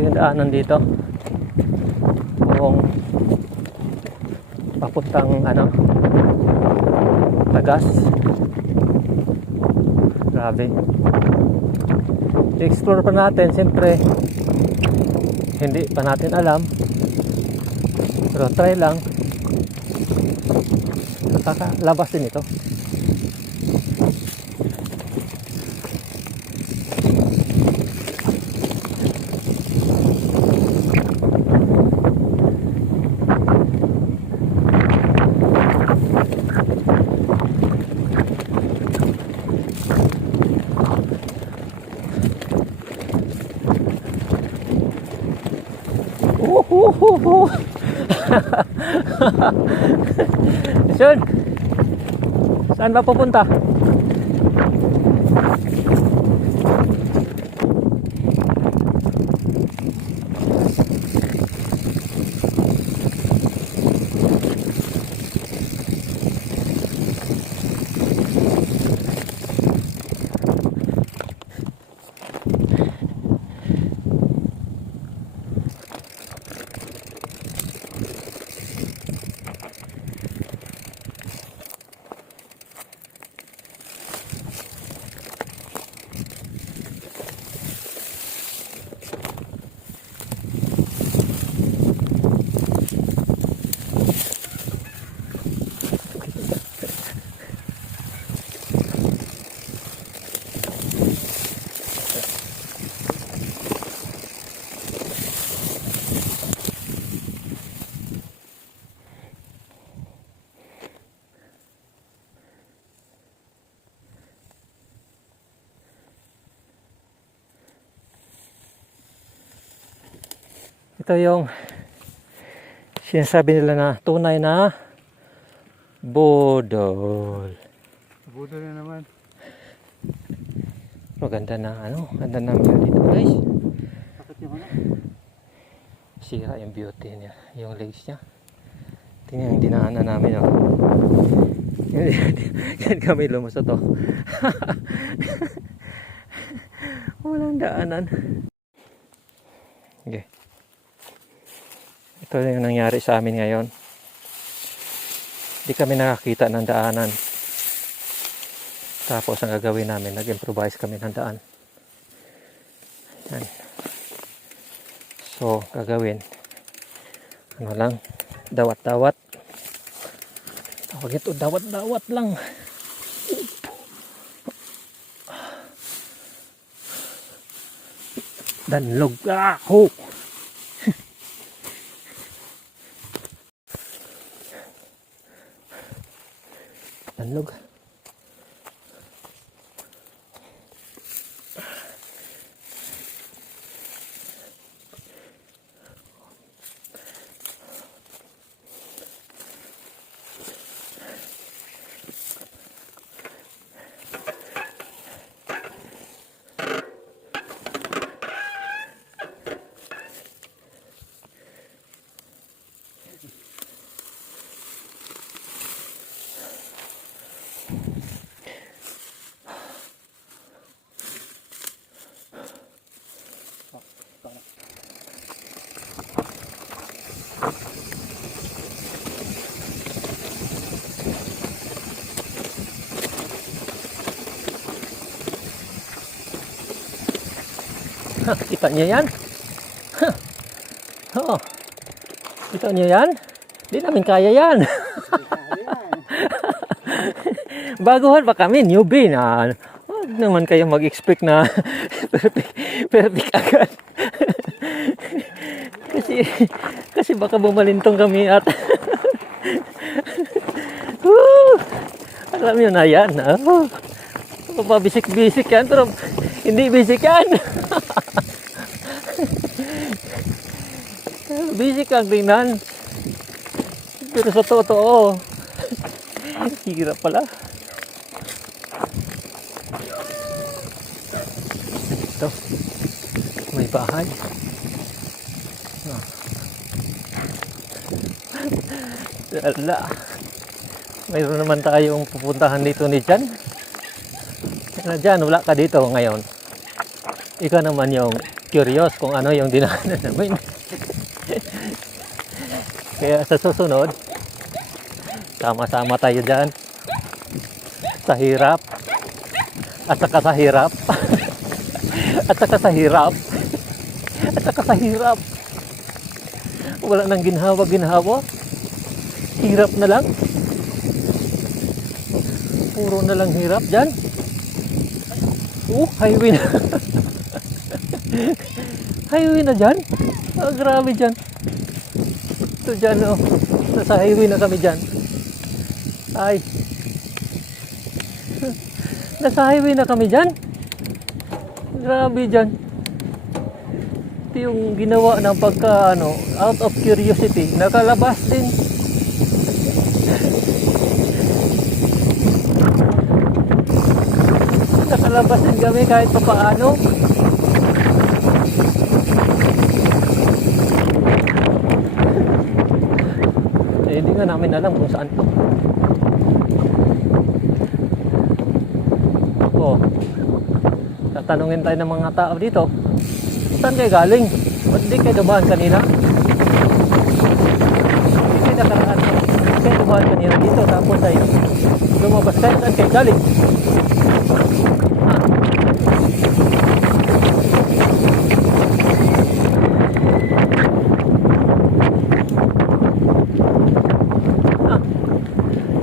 yung daanan dito. Yung papuntang Tagas. Grabe. I-explore pa natin, siyempre hindi pa natin alam, pero try lang. Labas din ito. Sean, saan ba pupunta? Ito yung sinasabi nila na tunay na budol. Budol na naman. Maganda na ganda na view dito, guys. Bakit yung Sira yung beauty niya, yung legs niya. Tingnan yung dinaanan namin, Yan kami lumusot, Walang daanan. Okay. Ito yung nangyari sa amin ngayon. Hindi kami nakakita ng daanan. Tapos ang gagawin namin, nag-improvise kami ng daan. Yan. So, gagawin. Lang, dawat-dawat. Tawag ito, dawat-dawat lang. Danlog ako. Danlog. Kita niyo yan? Oo. Kita niyo yan? Di namin kaya yan. Baguhan pa kami, newbie na. Huwag naman kayo mag-expect na perfect agad. kasi baka bumalintong kami at alam nyo na yan. Bisik-bisik yan, pero hindi bisik yan. Bisik ang tingnan. Pero sa totoo, hirap pala. Ito, may bahay. Wala. Mayroon naman tayong pupuntahan dito ni Jan. Na Jan, wala ka dito ngayon. Ikaw naman yung curious kung ano yung dinaanan namin. Kaya sa susunod, sama-sama tayo dyan. Sa hirap. At saka sa hirap. At saka sa hirap. At saka sa hirap. Wala nang ginhawa-ginhawa. Hirap na lang. Puro na lang hirap dyan. Highway na. Highway na dyan. Grabe dyan. Ito dyan, nasa highway na kami dyan. Ay. Nasa highway na kami dyan. Grabe dyan. Ito yung ginawa ng pagka, out of curiosity. Nakalabas din. Nakalabas din kami kahit pa paano. Hindi nga namin alam kung saan to. Tatanungin tayo ng mga tao dito. Saan kayo galing? Ba't di kayo dumaan kanina? Hindi kayo nakaraan. Hindi kayo dumaan kanina dito. Tapos ay lumabas kayo. Saan kayo galing?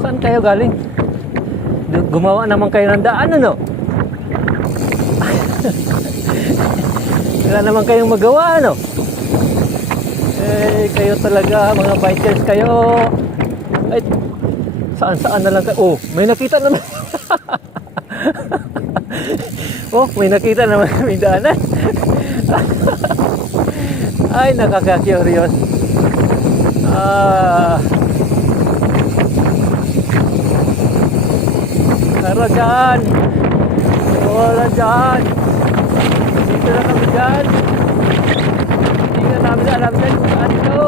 Saan kayo galing? Gumawa naman kayo ng daan, ano? Wala naman kayong magawa, ano? Kayo talaga, mga bikers kayo. Ay, saan-saan na lang kayo. May nakita naman. May nakita naman kami daanan. Ay, nakaka-curious. Tara dyan. Wala dyan. Dito na kami dyan. Hindi na namin alam dyan kung saan ito.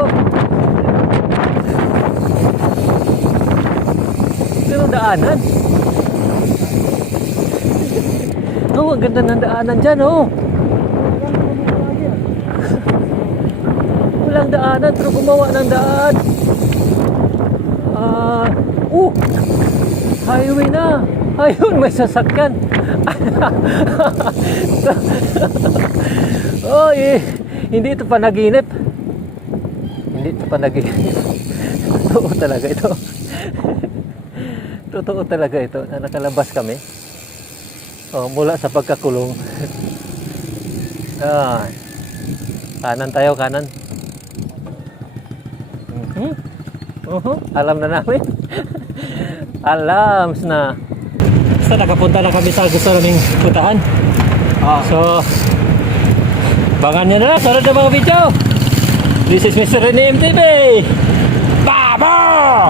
Pero daanan. Ang ganda ng daanan dyan, Walang daanan, pero gumawa ng daan. Highway na. Ayun, may sasakyan. Hindi ito panaginip. Hindi ito panaginip. Totoo talaga ito. Totoo talaga ito na nakalabas kami. Mula sa pagkakulong. Kanan tayo, kanan. Alam na namin. Alam na. Basta nakapunta na kami sa gusto naming puntahan. So, bangan nyo na lang. Sunod na mga video. This is Mr. Rene MTV. Baba!